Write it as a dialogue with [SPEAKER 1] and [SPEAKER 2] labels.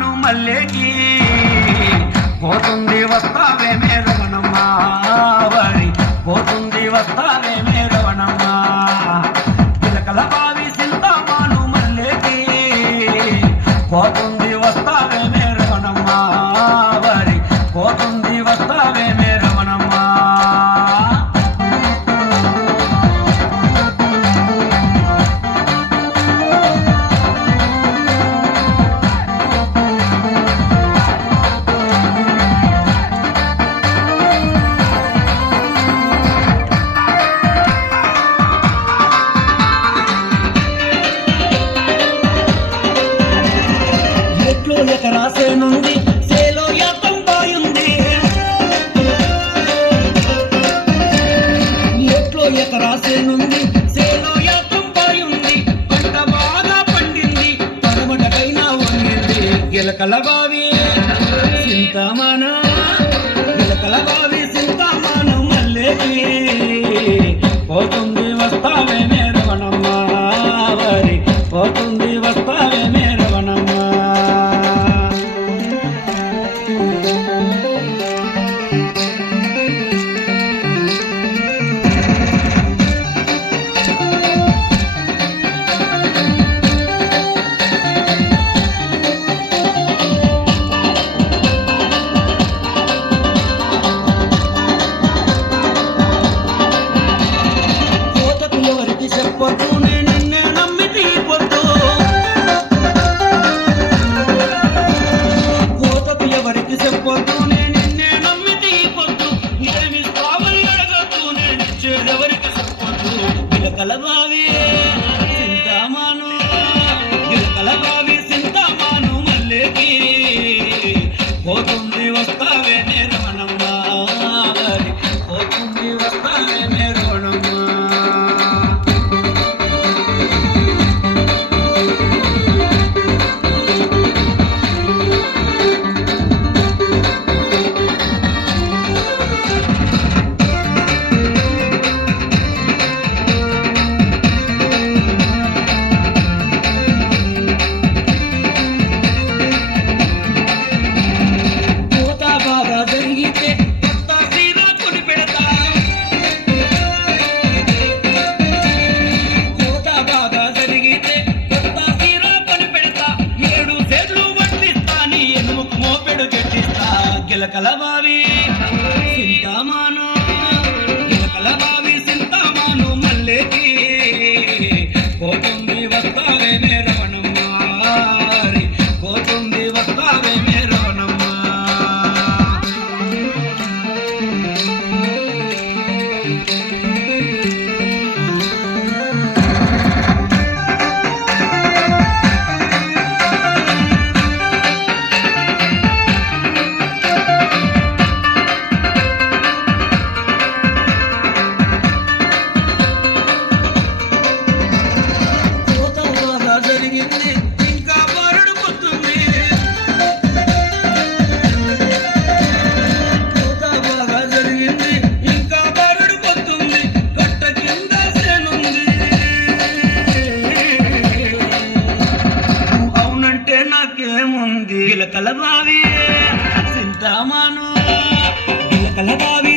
[SPEAKER 1] వస్తాను మల్లెకి. పోతుంది వస్తావే మేరవనమ్మా పోతుంది వస్తావే మేరవనమ్మా kalabavi చేదవరికి సంపదు పిలకల నావే కలబావి చింతామానో నాకేముంది కలబావి చింతామాను కలబావి